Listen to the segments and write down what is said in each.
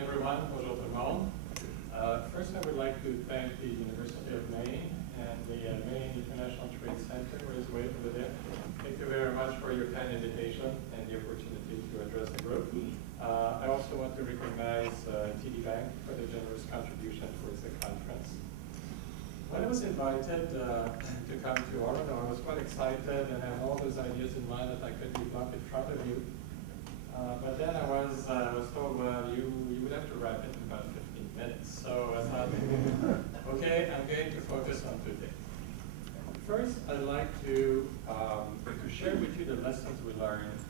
everyone. Bonjour tout le monde. First, I would like to thank the University of Maine and the Maine International Trade Center, who is way over there. Thank you very much for your kind invitation and the opportunity to address the group. I also want to recognize TD Bank for their generous contribution towards the conference. When I was invited to come to Oregon, I was quite excited and had all those ideas in mind that I could develop in front of you. But then I was told, well, you would have to wrap it in about 15 minutes. So I thought, okay, I'm going to focus on two things. First, I'd like to share with you the lessons we learned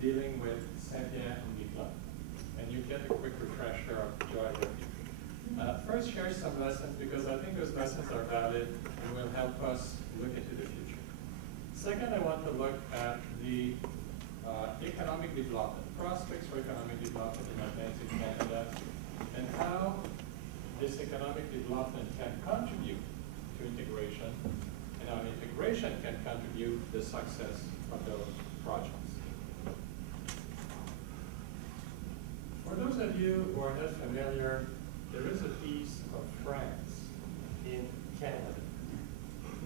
dealing with Saint-Pierre and Miquelon. And you get a quick refresher of geography. First, share some lessons because I think those lessons are valid and will help us look into the future. Second, I want to look at the economic development, prospects for economic development in Atlantic Canada, and how this economic development can contribute to integration, and how integration can contribute to the success of those projects. For those of you who are not familiar, there is a piece of France in Canada.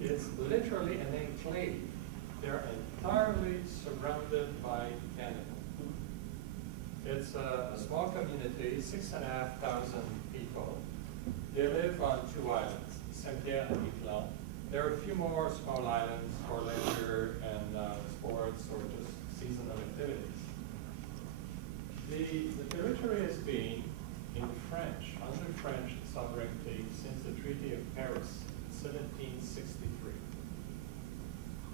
It's literally an enclave. They're entirely surrounded by Canada. It's a small community, 6,500 people. They live on two islands, Saint-Pierre and Miquelon. There are a few more small islands for leisure and sports or just seasonal activities. The territory has been in French, under French sovereignty since the Treaty of Paris in 1763.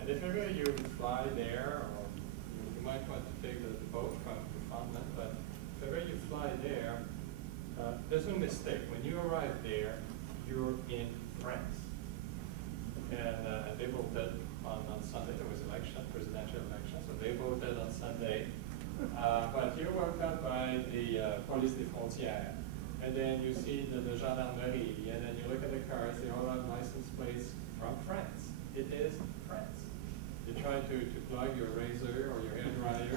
And if ever you fly there, or you might want to take the boat from Moncton, but if ever you fly there, there's no mistake. When you arrive there, you're in France. And they voted on Sunday. There was presidential election, so they voted on Sunday. But you're welcomed by the Police des Frontières. And then you see the gendarmerie, and then you look at the cars, they all have license plates from France. It is France. You try to plug your razor or your hair dryer.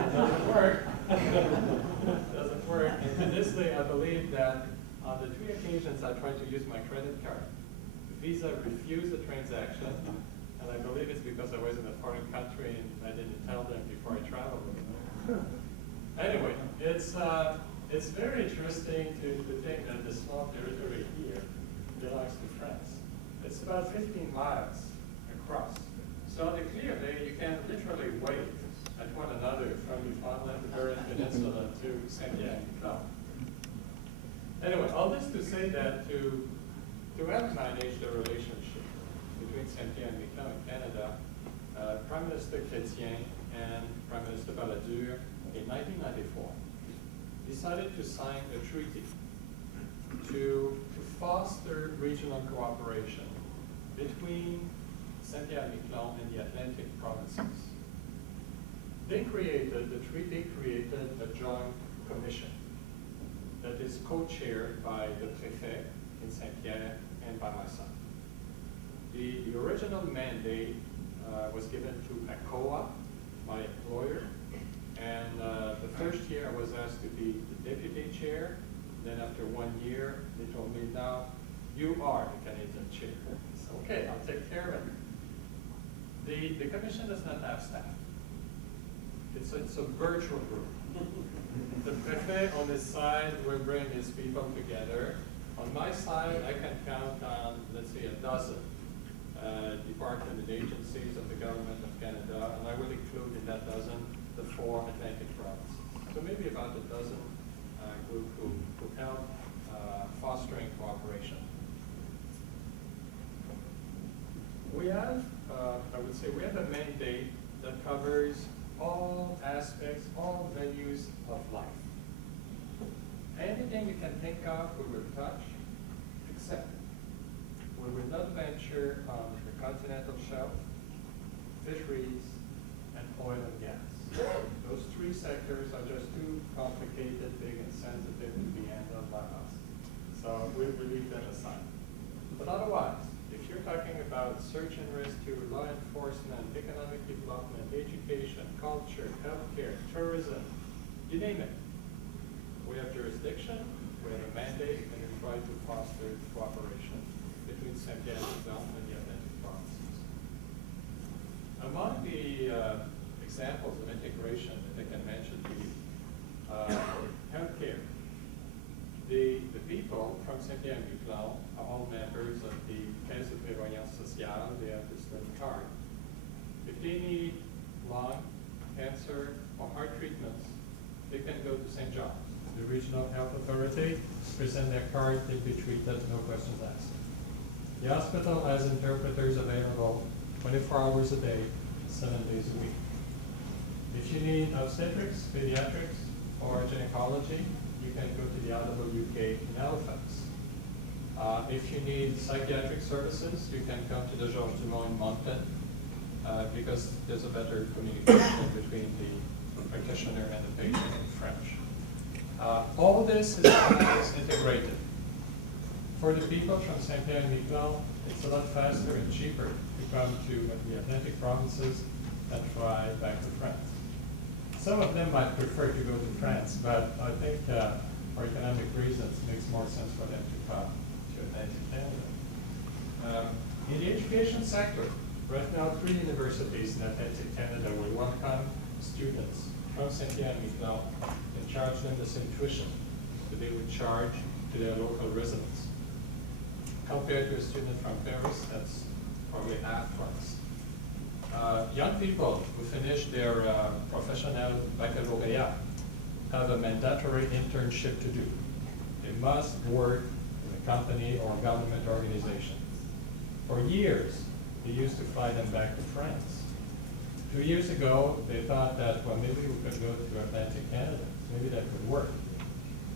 It doesn't work. It doesn't work. And to this day, I believe that on the 3 occasions I tried to use my credit card, Visa refused the transaction, and I believe it's because I was in a foreign country and I didn't tell them before I traveled. Anyway, it's very interesting to think that the small territory here belongs to France. It's about 15 miles across. So on the clear day, you can literally wave at one another from Newfoundland, the Barren Peninsula to Saint-Pierre and Miquelon. Anyway, all this to say that to help manage the relationship between Saint-Pierre and Miquelon in Canada, Prime Minister Chrétien and Prime Minister Balladur in 1994 decided to sign a treaty to foster regional cooperation between Saint-Pierre and Miquelon and the Atlantic provinces. The treaty created a joint commission that is co-chaired by the préfet in Saint-Pierre and by myself. The original mandate was given to ACOA, my employer, and the first year I was asked to be the deputy chair. Then after 1 year, they told me, now you are the Canadian chair. So okay, I'll take care of it. The commission does not have staff. It's a virtual group. The préfet on his side will bring his people together. On my side, I can count on, let's say, a dozen departments and agencies of the Government of Canada, and I will include in that dozen the 4 Atlantic provinces. So maybe about a dozen group who help fostering cooperation. We have, I would say, we have a mandate that covers all aspects, all venues of life. Anything you can think of, we will touch, except we will not venture on the continental shelf, fisheries, and oil and gas. Those 3 sectors are just too complicated, big, and sensitive to be handled by us. So we'll leave them aside. But otherwise, if you're talking about search and rescue, law enforcement, economic development, education, culture, healthcare, tourism, you name it, We have jurisdiction, we have a mandate, and we try to foster cooperation between Saint-Pierre-et-Miquelon and the Atlantic provinces. Among the examples of integration that I can mention to you, healthcare. The people from Saint-Pierre-et-Miquelon are all members of the Caisse de Prévoyance Sociale. They have this little card. If they need lung, cancer, or heart treatments, they can go to St. John's. The regional health authority, present their card, they'll be treated, no questions asked. The hospital has interpreters available 24 hours a day, 7 days a week. If you need obstetrics, pediatrics, or gynecology, you can go to the RWK in Halifax. If you need psychiatric services, you can come to the Georges Dumont in Moncton, because there's a better communication between the practitioner and the patient in French. All this is integrated. For the people from Saint-Pierre-et-Miquelon, it's a lot faster and cheaper to come to the Atlantic provinces than fly back to France. Some of them might prefer to go to France, but I think for economic reasons it makes more sense for them to come to Atlantic Canada. In the education sector, right now 3 universities in Atlantic Canada will welcome students from Saint-Pierre-et-Miquelon and charge them the same tuition that they would charge to their local residents. Compared to a student from Paris, that's probably half price. Young people who finish their professional baccalaureate have a mandatory internship to do. They must work in a company or government organization. For years, they used to fly them back to France. 2 years ago, they thought that, well, maybe we could go to Atlantic Canada. Maybe that could work.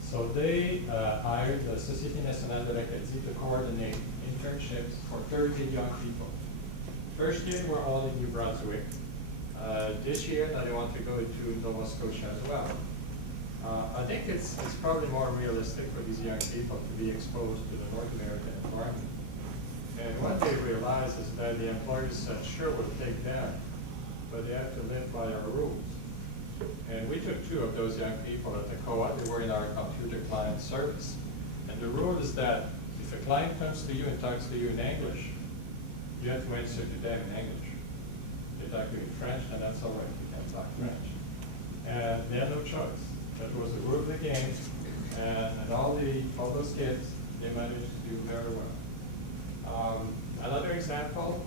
So they hired the Société Nationale de l'Acadie to coordinate internships for 30 young people. First year, we're all in New Brunswick. This year, they want to go to Nova Scotia as well. I think it's probably more realistic for these young people to be exposed to the North American environment. And what they realize is that the employers said, sure, we'll take them, but they have to live by our rules. And we took 2 of those young people at the co-op. They were in our computer client service. And the rule is that if a client comes to you and talks to you in English, you have to answer to them in English. They talk to you in French, and that's all right. You can talk French. And they had no choice. That was the rule of the game. And all those kids, they managed to do very well. Another example,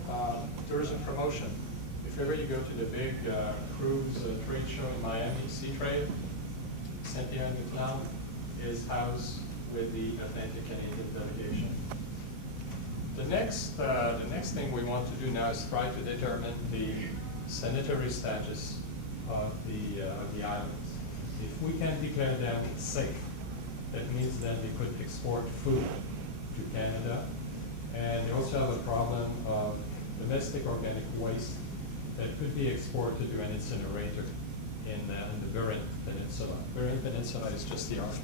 tourism promotion. If ever you go to the big cruise trade show in Miami, Sea Trade, Saint-Pierre-et-Miquelon is housed with the Atlantic Canadian delegation. The next thing we want to do now is try to determine the sanitary status of the islands. If we can declare them safe, that means then they could export food to Canada. And they also have a problem of domestic organic waste that could be exported to an incinerator in the Burin Peninsula. Burin Peninsula is just the off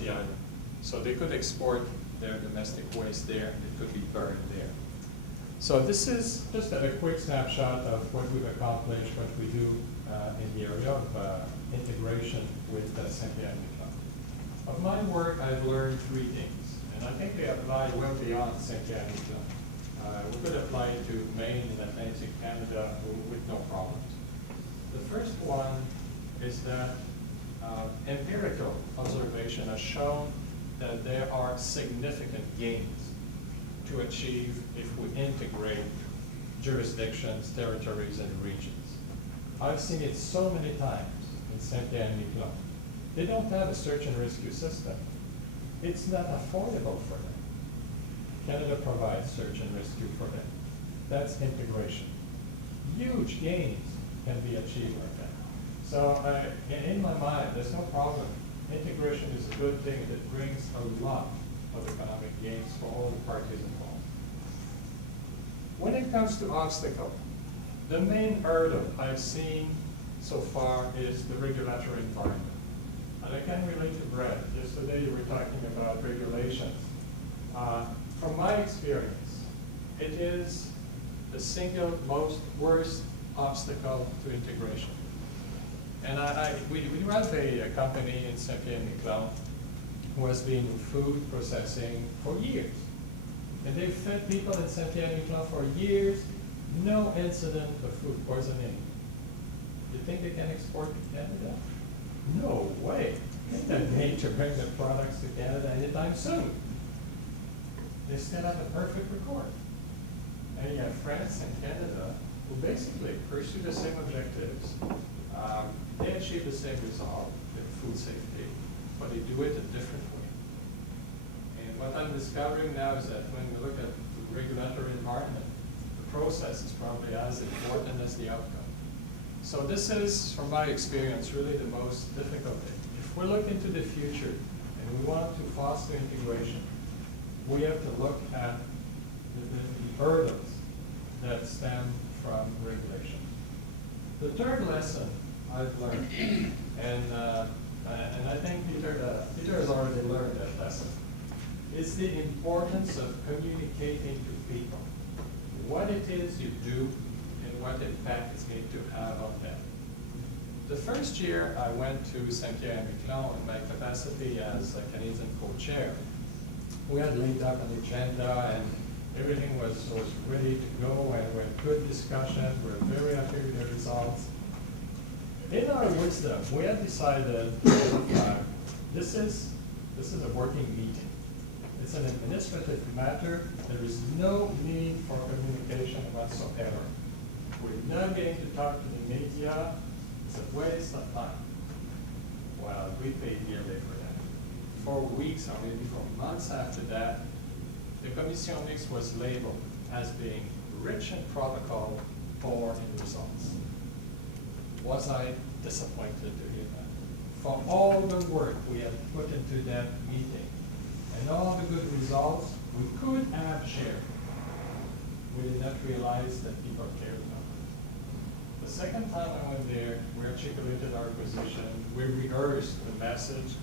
the island. So they could export their domestic waste there, and it could be burned there. So this is just a quick snapshot of what we've accomplished, what we do in the area of integration with Saint-Pierre-et-Miquelon. Of my work, I've learned 3 things, and I think they apply well beyond Saint-Pierre-et-Miquelon. We could apply it to Maine and Atlantic Canada with no problems. The first one is that empirical observation has shown that there are significant gains to achieve if we integrate jurisdictions, territories, and regions. I've seen it so many times in Saint-Pierre-et-Miquelon. They don't have a search and rescue system. It's not affordable for them. Canada provides search and rescue for them. That's integration. Huge gains can be achieved like that. So in my mind, there's no problem. Integration is a good thing that brings a lot of economic gains for all the parties involved. When it comes to obstacle, the main hurdle I've seen so far is the regulatory environment. And I can relate to Brett. Yesterday you were talking about regulations. From my experience, it is the single most worst obstacle to integration. And we have a company in Saint-Pierre-Miquelon who has been in food processing for years. And they've fed people in Saint-Pierre-Miquelon for years, no incident of food poisoning. You think they can export to Canada? No way. They don't need to bring their products to Canada anytime soon. They still have a perfect record. And you have France and Canada who basically pursue the same objectives. They achieve the same result in food safety, but they do it a different way. And what I'm discovering now is that when we look at the regulatory environment, the process is probably as important as the outcome. So this is, from my experience, really the most difficult thing. If we look into the future and we want to foster integration, we have to look at the hurdles that stem from regulation. The third lesson I've learned, and I think Peter has already learned that lesson, is the importance of communicating to people what it is you do and what impact it's going to have on them. The first year I went to Saint-Pierre-Miquelon in my capacity as a Canadian co-chair, we had laid out an agenda and everything was ready to go, and we had good discussion. We were very happy with the results. In our wisdom, we had decided this is a working meeting. It's an administrative matter. There is no need for communication whatsoever. We're not going to talk to the media. It's a waste of time. Well, we paid dearly for that. For weeks or maybe for months after that, the Commission Mixte was labeled as being rich in protocol, poor in results. Was I disappointed to hear that? For all the work we had put into that meeting and all the good results we could have shared, we did not realize that people cared about it. The second time I went there, we articulated our position, we rehearsed the message,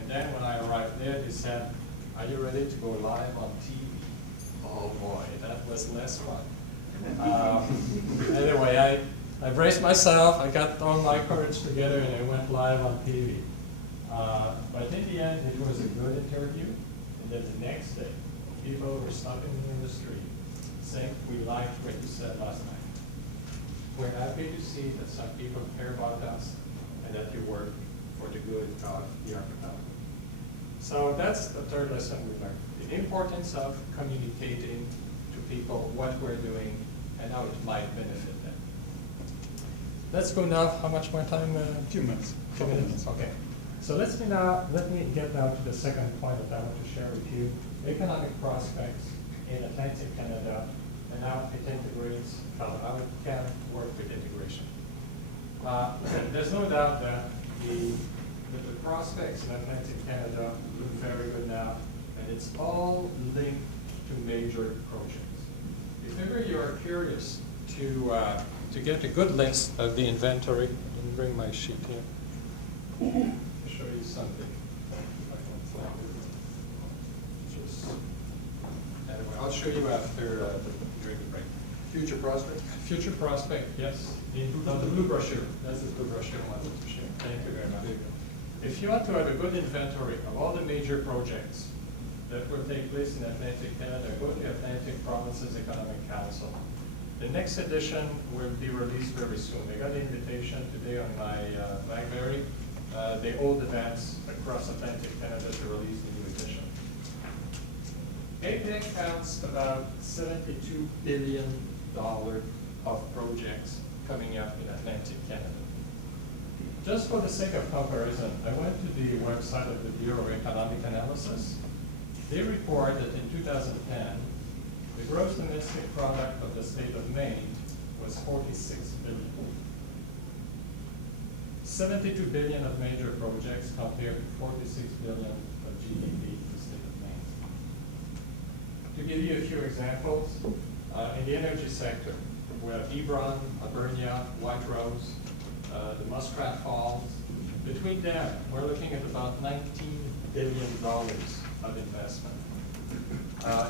and then when I arrived there, they said, "Are you ready to go live on TV?" Oh boy, that was less fun. Anyway, I braced myself, I got all my courage together, and I went live on TV. But in the end, it was a good interview, and then the next day, people were stopping me in the street saying, "We liked what you said last night. We're happy to see that some people care about us and that you work for the good of the archipelago." So that's the third lesson we learned. The importance of communicating to people what we're doing and how it might benefit them. Let's go now, how much more time? 2 minutes. 2 minutes, okay. So let me get now to the second point that I want to share with you. Economic prospects in Atlantic Canada and how it integrates, how it can work with integration. There's no doubt that the prospects in Atlantic Canada look very good now, and it's all linked to major projects. If ever you are curious to get a good list of the inventory, let me bring my sheet here. I'll show you something. Anyway, I'll show you after during the break. Future prospect? Future prospect, yes. The blue brochure. That's the blue brochure I wanted to share. Thank you very much. If you want to have a good inventory of all the major projects that will take place in Atlantic Canada, go to the Atlantic Provinces Economic Council. The next edition will be released very soon. I got an invitation today on my BlackBerry. They hold events across Atlantic Canada to release the new edition. APEC counts about $72 billion of projects coming up in Atlantic Canada. Just for the sake of comparison, I went to the website of the Bureau of Economic Analysis. They report that in 2010, the gross domestic product of the state of Maine was $46 billion. 72 billion of major projects compared to 46 billion of GDP in the state of Maine. To give you a few examples, in the energy sector, we have Hebron, Albernia, White Rose, the Muskrat Falls. Between them, we're looking at about $19 billion of investment.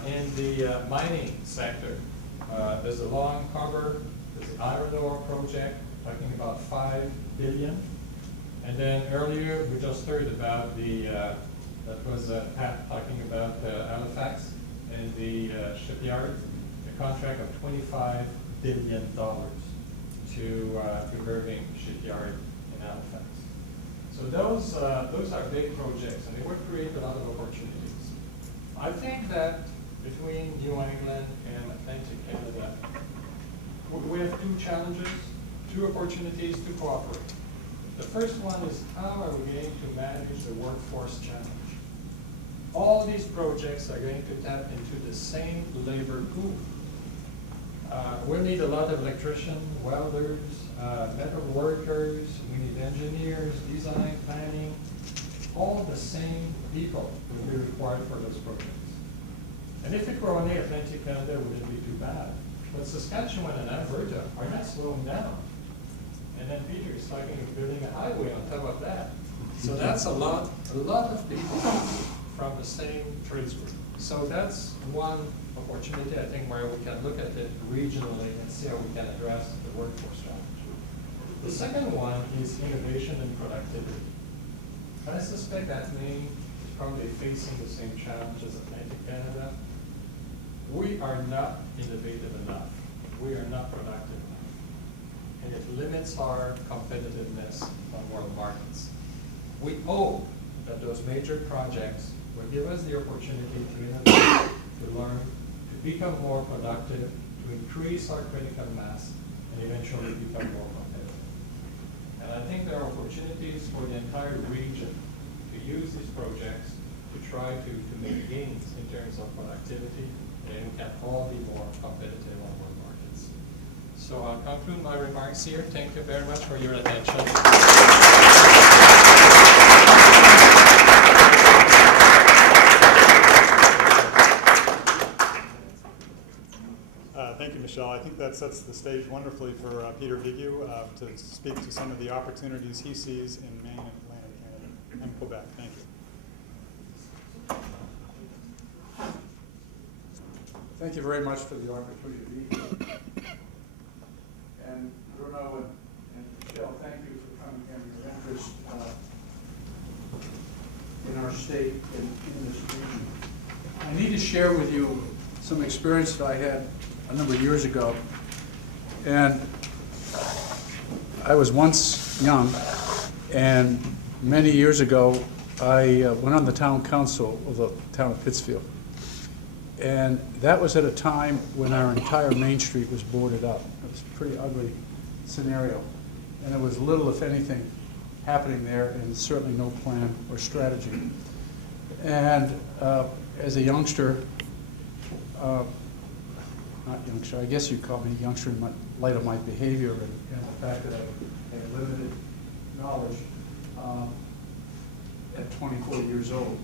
In the mining sector, there's a Long Cover, there's the iron ore project, talking about $5 billion. And then earlier, we just heard about the, that was Pat talking about Halifax and the shipyard, a contract of $25 billion to Irving Shipyard in Halifax. So those are big projects, and they would create a lot of opportunities. I think that between New England and Atlantic Canada, we have two challenges, two opportunities to cooperate. The first one is, how are we going to manage the workforce challenge? All these projects are going to tap into the same labor pool. We'll need a lot of electricians, welders, metal workers, we need engineers, design, planning. All the same people will be required for those projects. And if it were only Atlantic Canada, it wouldn't be too bad. But Saskatchewan and Alberta are not slowing down. And then Peter is talking of building a highway on top of that. So that's a lot of people from the same trades group. So that's one opportunity, I think, where we can look at it regionally and see how we can address the workforce challenge. The second one is innovation and productivity. And I suspect that Maine is probably facing the same challenge as Atlantic Canada. We are not innovative enough. We are not productive enough. And it limits our competitiveness on world markets. We hope that those major projects will give us the opportunity to innovate, to learn, to become more productive, to increase our critical mass, and eventually become more competitive. And I think there are opportunities for the entire region to use these projects to try to make gains in terms of productivity, and we can all be more competitive on world markets. So I'll conclude my remarks here. Thank you very much for your attention. Thank you, Michelle. I think that sets the stage wonderfully for Peter Vigue to speak to some of the opportunities he sees in Maine and Atlantic Canada and Quebec. Thank you. Thank you very much for the opportunity to be here. And Bruno and Michelle, thank you for coming and your interest in our state and in this region. I need to share with you some experience that I had a number of years ago. And I was once young, and many years ago, I went on the town council of the town of Pittsfield. And that was at a time when our entire Main Street was boarded up. It was a pretty ugly scenario. And there was little, if anything, happening there, and certainly no plan or strategy. And as a youngster, not youngster, I guess you'd call me a youngster in light of my behavior and the fact that I had limited knowledge at 24 years old,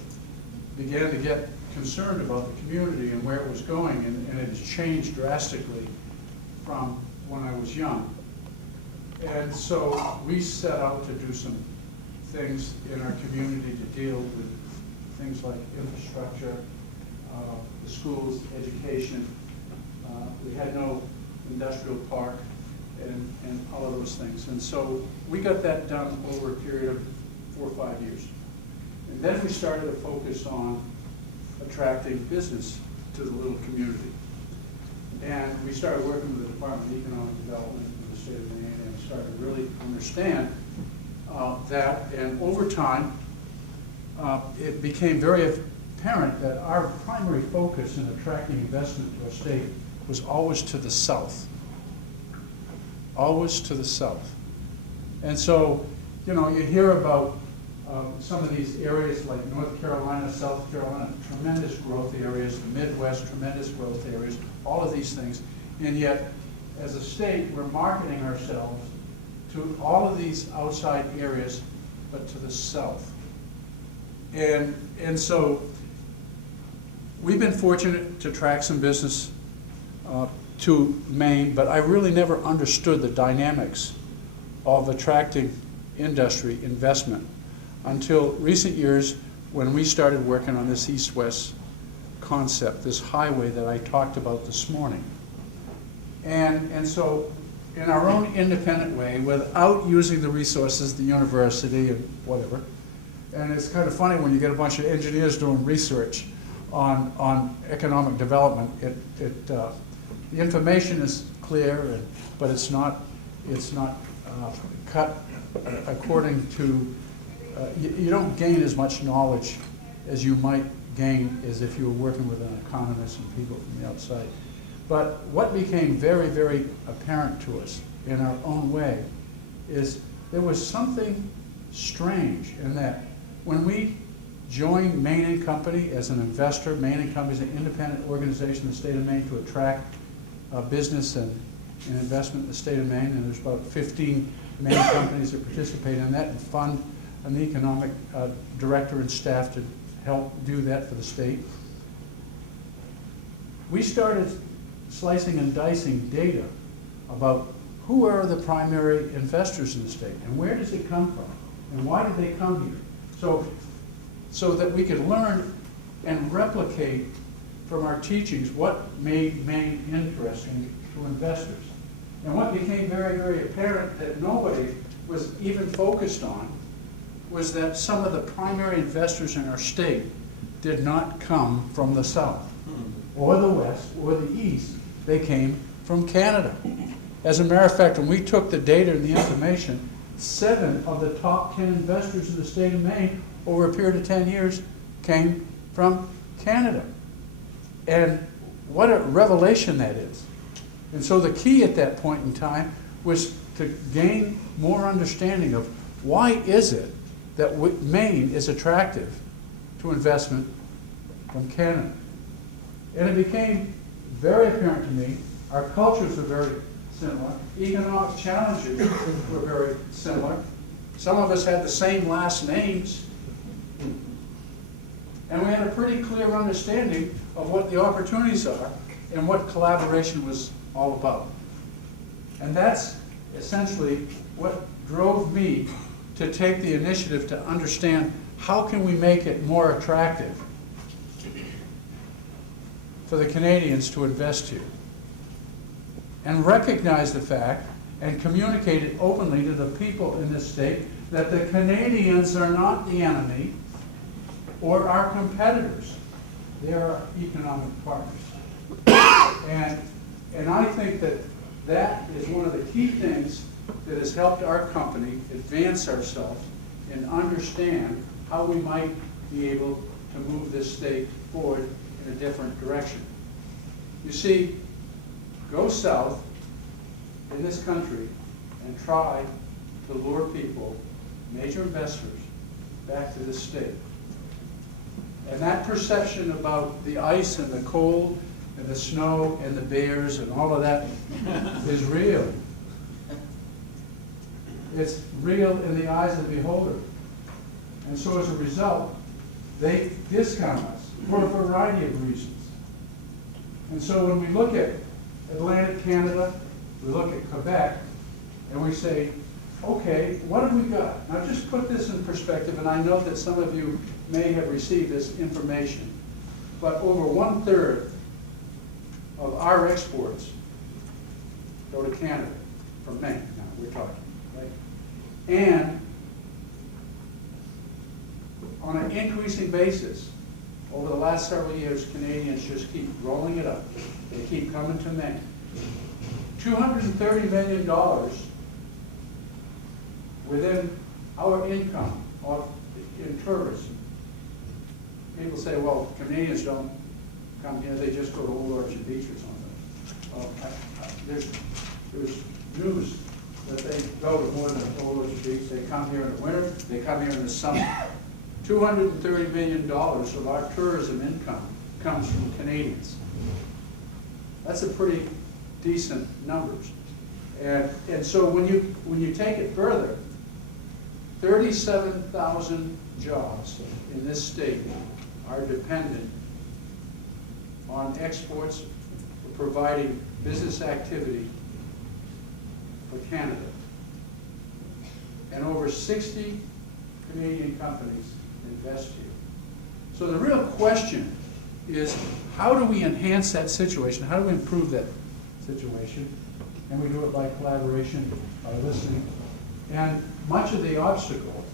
began to get concerned about the community and where it was going, and it has changed drastically from when I was young. And so we set out to do some things in our community to deal with things like infrastructure, the schools, education. We had no industrial park and all of those things. And so we got that done over a period of 4 or 5 years. And then we started to focus on attracting business to the little community. And we started working with the Department of Economic Development in the state of Maine and started to really understand that. And over time, it became very apparent that our primary focus in attracting investment to our state was always to the south. Always to the south. And so, you know, you hear about some of these areas like North Carolina, South Carolina, tremendous growth areas, the Midwest, tremendous growth areas, all of these things. And yet, as a state, we're marketing ourselves to all of these outside areas, but to the south. And so, we've been fortunate to attract some business to Maine, but I really never understood the dynamics of attracting industry investment until recent years when we started working on this east-west concept, this highway that I talked about this morning. And so in our own independent way without using the resources, the university and whatever. And it's kind of funny when you get a bunch of engineers doing research on economic development. The information is clear, but it's not cut according to. You don't gain as much knowledge as you might gain as if you were working with an economist and people from the outside. But what became very, very apparent to us in our own way is there was something strange in that when we joined Maine & Company as an investor, Maine & Company is an independent organization in the state of Maine to attract business and investment in the state of Maine, and there's about 15 Maine companies that participate in that and fund an economic director and staff to help do that for the state. We started slicing and dicing data about who are the primary investors in the state and where does it come from and why did they come here, so that we could learn and replicate from our teachings what made Maine interesting to investors. And what became very, very apparent that nobody was even focused on was that some of the primary investors in our state did not come from the South or the West or the East. They came from Canada. As a matter of fact, when we took the data and the information, 7 of the top 10 investors in the state of Maine over a period of 10 years came from Canada. And what a revelation that is. And so the key at that point in time was to gain more understanding of why is it that Maine is attractive to investment from Canada. And it became very apparent to me, our cultures are very similar, economic challenges were very similar. Some of us had the same last names, and we had a pretty clear understanding of what the opportunities are and what collaboration was all about. And that's essentially what drove me to take the initiative to understand how can we make it more attractive for the Canadians to invest here, and recognize the fact and communicate it openly to the people in this state that the Canadians are not the enemy or our competitors. They are our economic partners. And I think that that is one of the key things that has helped our company advance ourselves and understand how we might be able to move this state forward in a different direction. You see, go south in this country and try to lure people, major investors, back to this state. And that perception about the ice and the cold and the snow and the bears and all of that is real. It's real in the eyes of the beholder. And so as a result, they discount us for a variety of reasons. And so when we look at Atlantic Canada, we look at Quebec, and we say, okay, what have we got? Now just put this in perspective, and I know that some of you may have received this information, but over 1/3 of our exports go to Canada from Maine. Now we're talking, right? And on an increasing basis, over the last several years, Canadians just keep rolling it up. They keep coming to Maine. $230 million within our income in tourism. People say, well, Canadians don't come here, they just go to Old Orchard Beach or something. Well, there's news that they go to more than Old Orchard Beach. They come here in the winter, they come here in the summer. $230 million of our tourism income comes from Canadians. That's a pretty decent numbers. And so when you take it further, 37,000 jobs in this state are dependent on exports for providing business activity for Canada. And over 60 Canadian companies invest here. So the real question is, how do we enhance that situation? How do we improve that situation? and we do it by collaboration, by listening. And much of the obstacles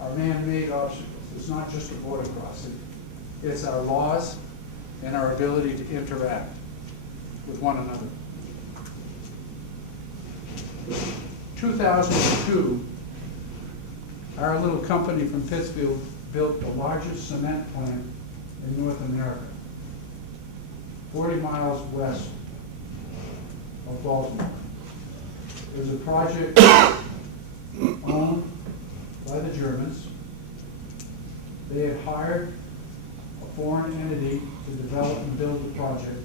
are man-made obstacles. It's not just a border crossing. It's our laws and our ability to interact with one another. 2002, our little company from Pittsfield built the largest cement plant in North America, 40 miles west of Baltimore. It was a project owned by the Germans. They had hired a foreign entity to develop and build the project,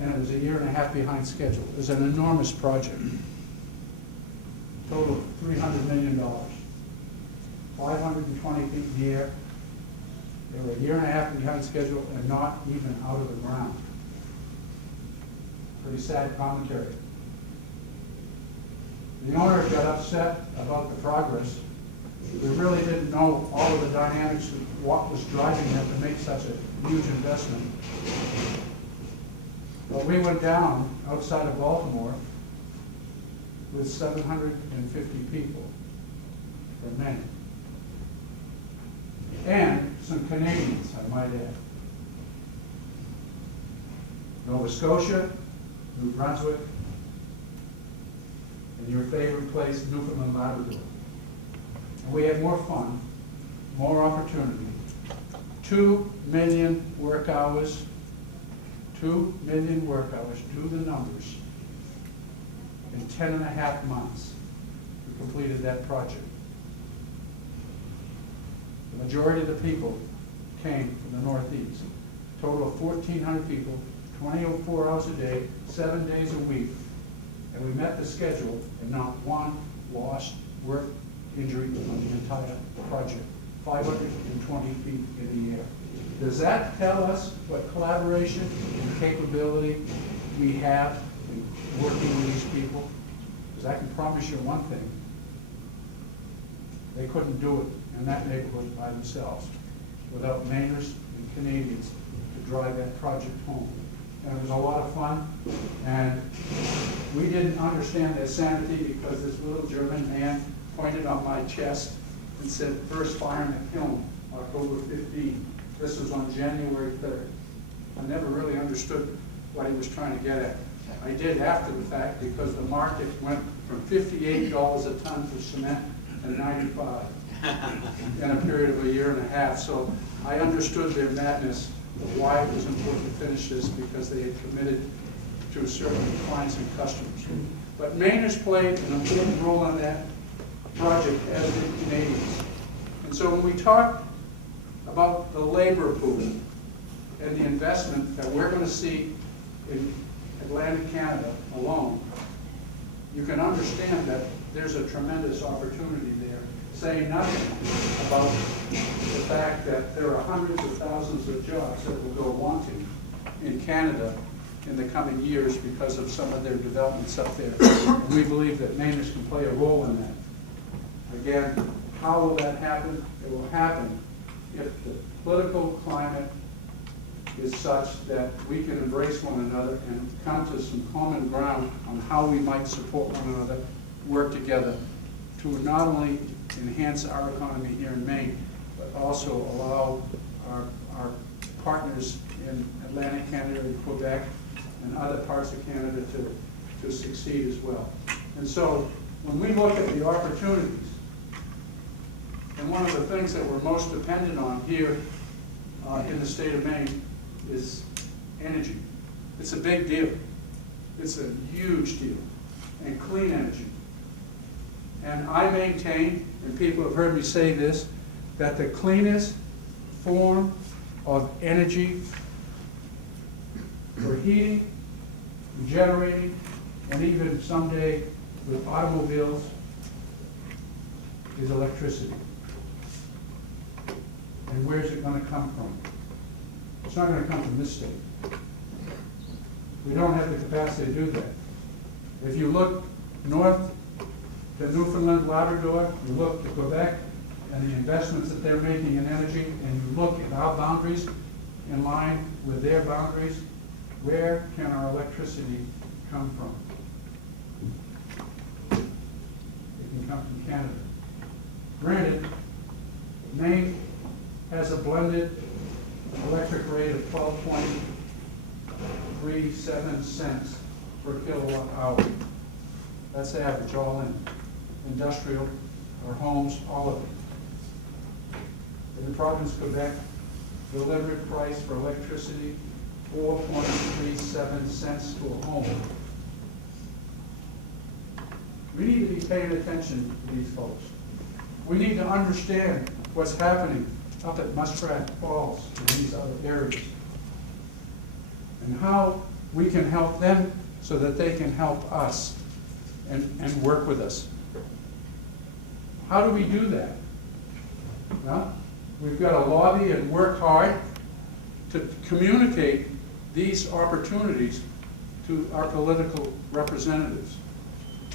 and it was a year and a half behind schedule. It was an enormous project. Total of $300 million. 520 feet in the air. They were a year and a half behind schedule and not even out of the ground. Pretty sad commentary. The owner got upset about the progress. We really didn't know all of the dynamics of what was driving them to make such a huge investment. But we went down outside of Baltimore with 750 people from Maine. And some Canadians, I might add. Nova Scotia, New Brunswick, and your favorite place, Newfoundland, Labrador. And we had more fun, more opportunity. 2 million work hours, 2 million work hours, do the numbers. In 10.5 months, we completed that project. The majority of the people came from the Northeast. Total of 1,400 people, 24 hours a day, 7 days a week. And we met the schedule and not one lost work injury on the entire project. 520 feet in the air. Does that tell us what collaboration and capability we have in working with these people? Because I can promise you one thing. They couldn't do it in that neighborhood by themselves without Mainers and Canadians to drive that project home. And it was a lot of fun, and we didn't understand their sanity because this little German man pointed on my chest and said, "First fire in the kiln, October 15. This was on January 3rd. I never really understood what he was trying to get at. I did after the fact because the market went from $58 a ton for cement to $95 in a period of a year and a half. So I understood their madness of why it was important to finish this, because they had committed to certain clients and customers. But Mainers played an important role in that project, as did Canadians. And so when we talk about the labor pool and the investment that we're going to see in Atlantic Canada alone, you can understand that there's a tremendous opportunity there, saying nothing about the fact that there are hundreds of thousands of jobs that will go wanting in Canada in the coming years because of some of their developments up there. And we believe that Mainers can play a role in that. Again, how will that happen? It will happen if the political climate is such that we can embrace one another and come to some common ground on how we might support one another, work together to not only enhance our economy here in Maine, but also allow our partners in Atlantic Canada and Quebec and other parts of Canada to succeed as well. And so when we look at the opportunities, and one of the things that we're most dependent on here in the state of Maine is energy. It's a big deal. It's a huge deal. And clean energy. And I maintain, and people have heard me say this, that the cleanest form of energy for heating, generating, and even someday with automobiles is electricity. And where's it going to come from? It's not going to come from this state. We don't have the capacity to do that. If you look north to Newfoundland, Labrador, you look to Quebec and the investments that they're making in energy, and you look at our boundaries in line with their boundaries, where can our electricity come from? come from Canada. Granted, Maine has a blended electric rate of 12.37 cents per kilowatt hour. That's average, all in. Industrial, or homes, all of it. In the province of Quebec, the delivery price for electricity, 4.37 cents to a home. We need to be paying attention to these folks. We need to understand what's happening up at Muskrat Falls and these other areas, and how we can help them so that they can help us and work with us. How do we do that? Well, we've got to lobby and work hard to communicate these opportunities to our political representatives,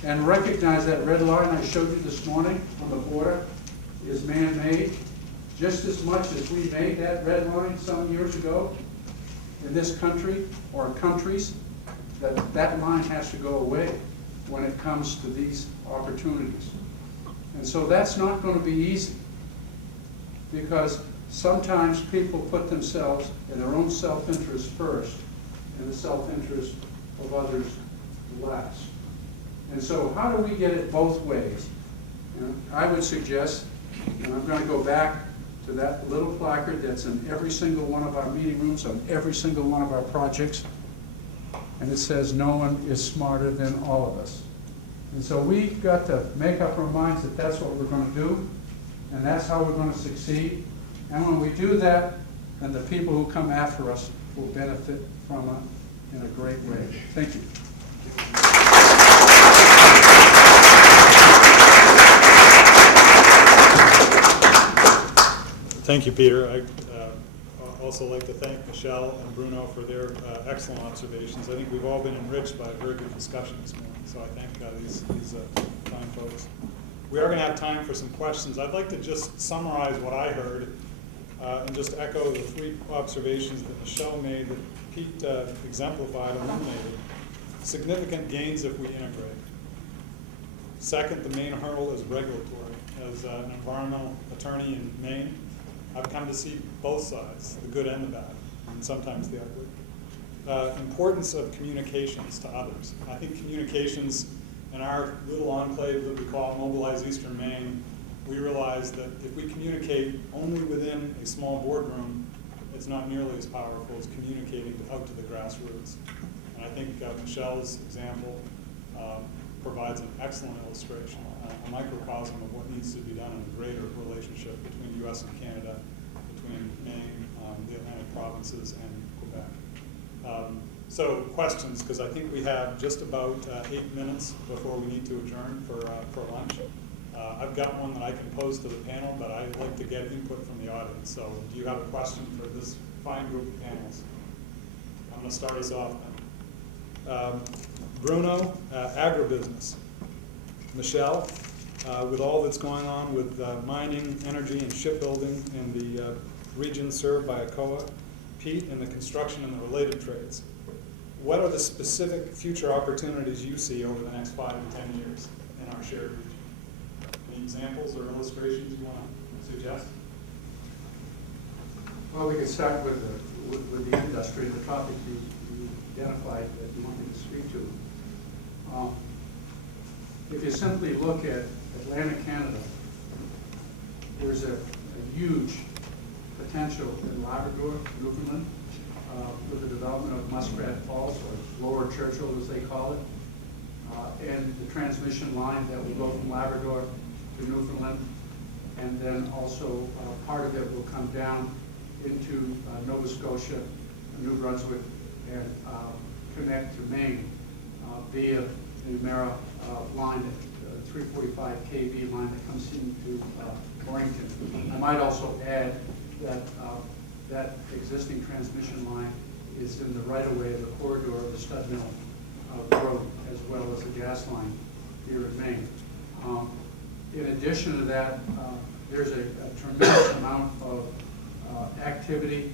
and recognize that red line I showed you this morning on the border is man-made, just as much as we made that red line some years ago in this country or countries. That line has to go away when it comes to these opportunities. And so that's not going to be easy, because sometimes people put themselves in their own self-interest first and the self-interest of others last. And so how do we get it both ways? I would suggest, and I'm going to go back to that little placard that's in every single one of our meeting rooms, on every single one of our projects, and it says, "No one is smarter than all of us." And so we've got to make up our minds that that's what we're going to do, and that's how we're going to succeed. And when we do that, then the people who come after us will benefit from it in a great way. Thank you. Thank you, Peter. I'd also like to thank Michelle and Bruno for their excellent observations. I think we've all been enriched by a very good discussion this morning, so I thank these fine folks. We are going to have time for some questions. I'd like to just summarize what I heard and just echo the three observations that Michelle made, that Pete exemplified, illuminated. Significant gains if we integrate. Second, the main hurdle is regulatory. As an environmental attorney in Maine, I've come to see both sides, the good and the bad, and sometimes the ugly. Importance of communications to others. I think communications in our little enclave that we call Mobilize Eastern Maine, we realize that if we communicate only within a small boardroom, it's not nearly as powerful as communicating out to the grassroots. And I think Michelle's example provides an excellent illustration, a microcosm of what needs to be done in a greater relationship between U.S. and Canada, between Maine, the Atlantic provinces, and Quebec. So questions, because I think we have just about 8 minutes before we need to adjourn for lunch. I've got one that I can pose to the panel, but I'd like to get input from the audience. So do you have a question for this fine group of panelists? I'm going to start us off then. Bruno, agribusiness. Michelle, with all that's going on with mining, energy, and shipbuilding in the region served by ACOA. Pete, in the construction and the related trades. What are the specific future opportunities you see over the next 5 to 10 years in our shared region? Any examples or illustrations you want to suggest? Well, we can start with the industry, the topic you identified that you want me to speak to. If you simply look at Atlantic Canada, there's a huge potential in Labrador, Newfoundland, with the development of Muskrat Falls, or Lower Churchill as they call it, and the transmission line that will go from Labrador to Newfoundland, and then also part of it will come down into Nova Scotia, New Brunswick, and connect to Maine via the Mara line, 345 kV line that comes into Moncton. I might also add that that existing transmission line is in the right-of-way of the corridor of the Stud Mill Road, as well as the gas line here in Maine. In addition to that, there's a tremendous amount of activity.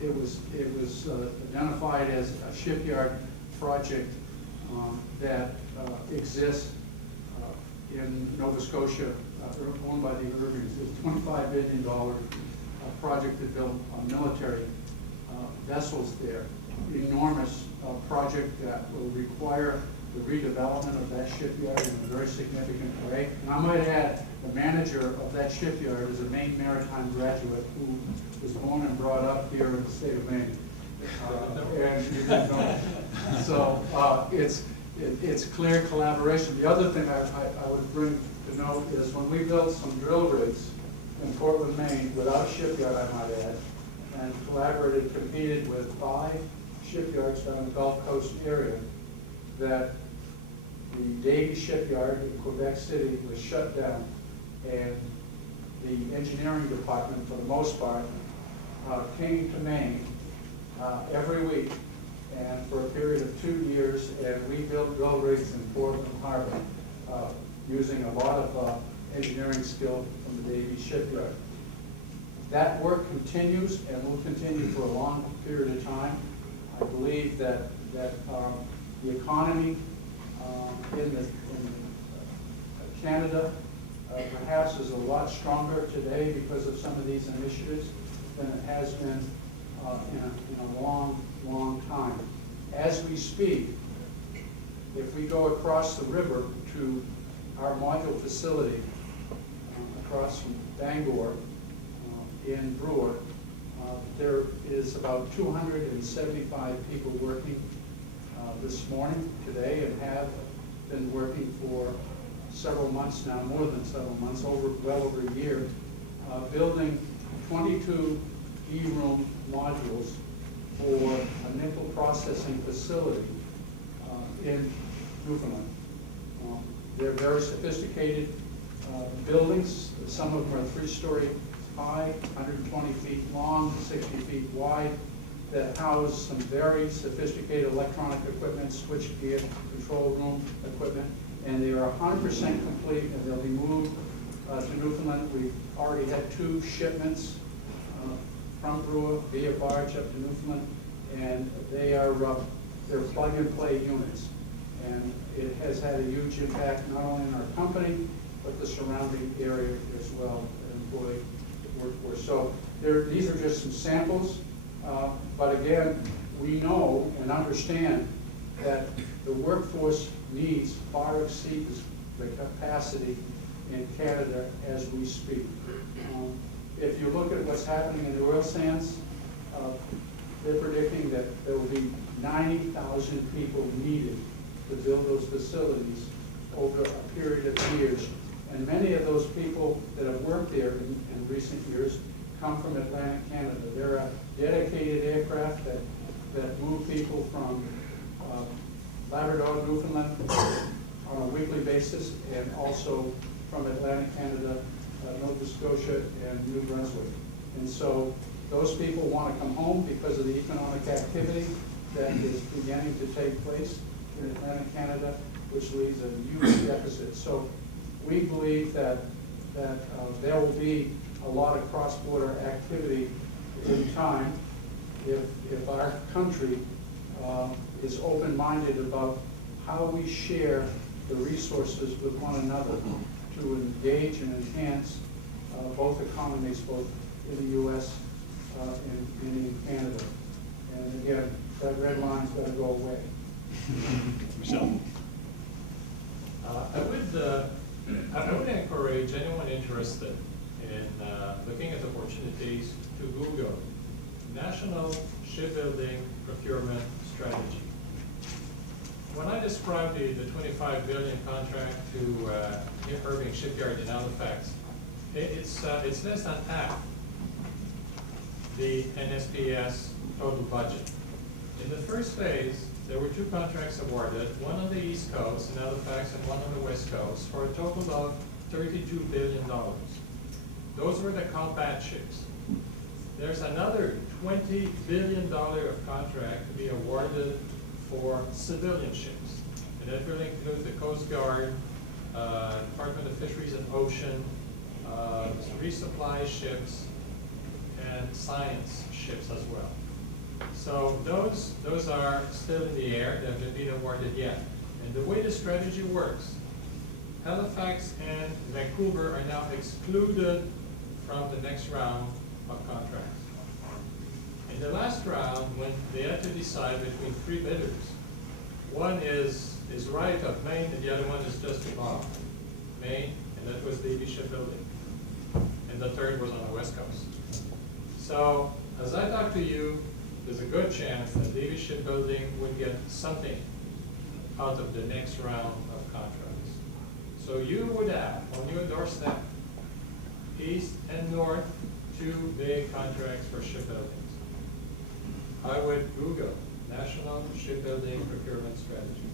It was identified as a shipyard project that exists in Nova Scotia, owned by the Irvings. It's a $25 billion project that built military vessels there. Enormous project that will require the redevelopment of that shipyard in a very significant way. And I might add, the manager of that shipyard is a Maine Maritime graduate who was born and brought up here in the state of Maine. And you didn't know. So it's clear collaboration. The other thing I would bring to note is when we built some drill rigs in Portland, Maine, without a shipyard, I might add, and collaborated, competed with 5 shipyards down in the Gulf Coast area, that the Davie shipyard in Quebec City was shut down, and the engineering department, for the most part, came to Maine every week, and for a period of 2 years, and we built drill rigs in Portland Harbor using a lot of engineering skill from the Davie shipyard. That work continues and will continue for a long period of time. I believe that the economy in Canada perhaps is a lot stronger today because of some of these initiatives than it has been in a long, long time. As we speak, if we go across the river to our module facility across from Bangor in Brewer, there is about 275 people working this morning, today, and have been working for several months now, more than several months, well over a year, building 22 E-room modules for a nickel processing facility in Newfoundland. They're very sophisticated buildings. Some of them are 3-story high, 120 feet long, 60 feet wide, that house some very sophisticated electronic equipment, switchgear, control room equipment, and they are 100% complete, and they'll be moved to Newfoundland. We've already had 2 shipments from Brewer via barge up to Newfoundland, and they're plug-and-play units. And it has had a huge impact not only on our company, but the surrounding area as well, employee workforce. So these are just some samples, but again, we know and understand that the workforce needs far exceeds the capacity in Canada as we speak. If you look at what's happening in the oil sands, they're predicting that there will be 90,000 people needed to build those facilities over a period of years. And many of those people that have worked there in recent years come from Atlantic Canada. They're a dedicated aircraft that move people from Labrador, Newfoundland on a weekly basis, and also from Atlantic Canada, Nova Scotia, and New Brunswick. And so those people want to come home because of the economic activity that is beginning to take place in Atlantic Canada, which leaves a huge deficit. So we believe that there will be a lot of cross-border activity in time if our country is open-minded about how we share the resources with one another to engage and enhance both economies, both in the U.S. and in Canada. And again, that red line's got to go away. Michelle? I would encourage anyone interested in looking at opportunities to Google National Shipbuilding Procurement Strategy. When I described the $25 billion contract to Irving Shipyard in Halifax, it's less than half the NSPS total budget. In the first phase, there were 2 contracts awarded, one on the East Coast in Halifax and one on the West Coast, for a total of $32 billion. Those were the combat ships. There's another $20 billion of contract to be awarded for civilian ships. And that will include the Coast Guard, Department of Fisheries and Ocean, resupply ships, and science ships as well. So those are still in the air. They haven't been awarded yet. And the way the strategy works, Halifax and Vancouver are now excluded from the next round of contracts. In the last round, when they had to decide between three bidders, one is right of Maine, and the other one is just above Maine, and that was Davy Shipbuilding. And the third was on the West Coast. So, as I talk to you, there's a good chance that Davy Shipbuilding would get something out of the next round of contracts. So you would have on your doorstep, east and north, two big contracts for shipbuildings. I would Google National Shipbuilding Procurement Strategy.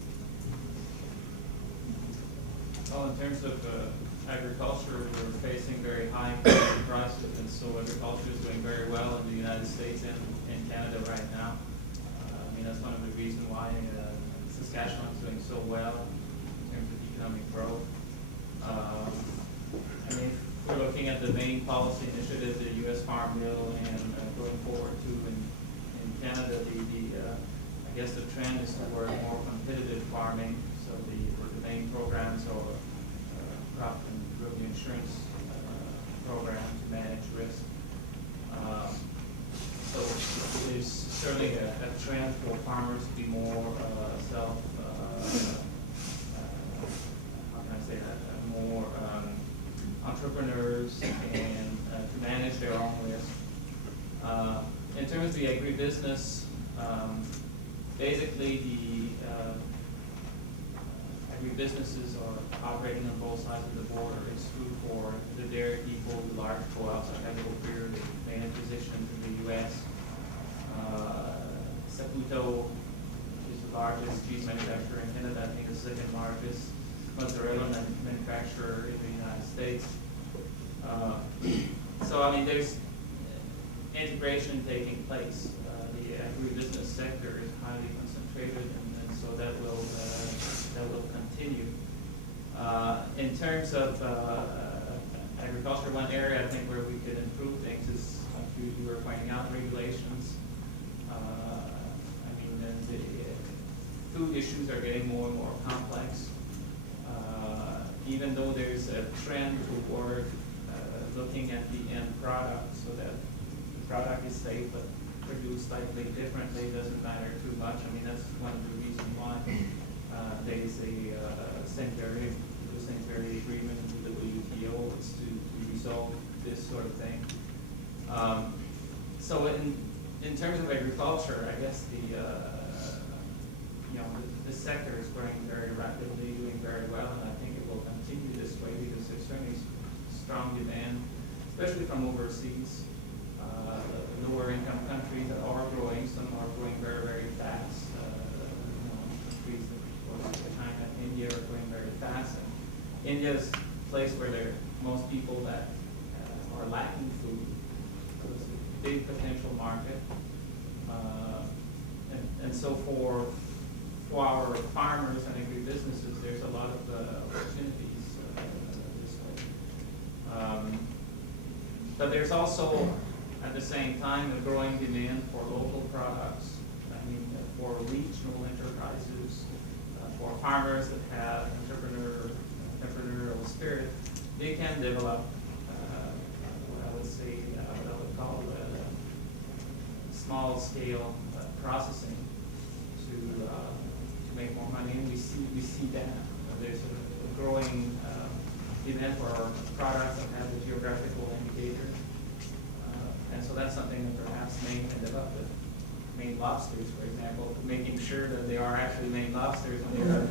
Well, in terms of agriculture, we're facing very high commodity prices, and so agriculture is doing very well in the United States and in Canada right now. I mean, that's one of the reasons why Saskatchewan is doing so well in terms of economic growth. I mean, if we're looking at the main policy initiative, the U.S. Farm Bill, and going forward too in Canada, I guess the trend is toward more competitive farming. So the main programs are crop and rural insurance program to manage risk. So there's certainly a trend for farmers to be more how can I say that, more entrepreneurs and to manage their own risk. In terms of the agribusiness, basically the agribusinesses are operating on both sides of the border. It's true for the dairy people, the large co-ops like Agro-Beer, the main positions in the U.S. Saputo is the largest cheese manufacturer in Canada. I think the second largest mozzarella manufacturer in the United States. So I mean, there's integration taking place. The agribusiness sector is highly concentrated, and so that will continue. In terms of agriculture, one area I think where we could improve things is, like you were pointing out, regulations. I mean, the food issues are getting more and more complex. Even though there's a trend toward looking at the end product so that the product is safe but produced slightly differently, doesn't matter too much. I mean, that's one of the reasons why there is a sanitary agreement with the WTO, is to resolve this sort of thing. So in terms of agriculture, I guess the sector is growing very rapidly, doing very well, and I think it will continue this way because there's certainly strong demand, especially from overseas. Lower income countries that are growing, some are growing very, very fast. Countries like China and India are growing very fast. And India is a place where there are most people that are lacking food. So it's a big potential market. And so for our farmers and agribusinesses, there's a lot of opportunities this way. But there's also, at the same time, a growing demand for local products. I mean, for regional enterprises, for farmers that have entrepreneurial spirit, they can develop what I would say, what I would call small scale processing to make more money. And we see that there's a growing demand for our products that have a geographical indicator. And so that's something that perhaps Maine can develop with Maine lobsters, for example, making sure that they are actually Maine lobsters when they are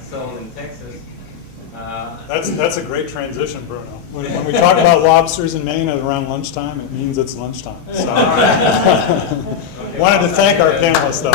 sold in Texas. That's a great transition, Bruno. When we talk about lobsters in Maine around lunchtime, it means it's lunchtime. So, Okay. wanted to thank our panelists, though.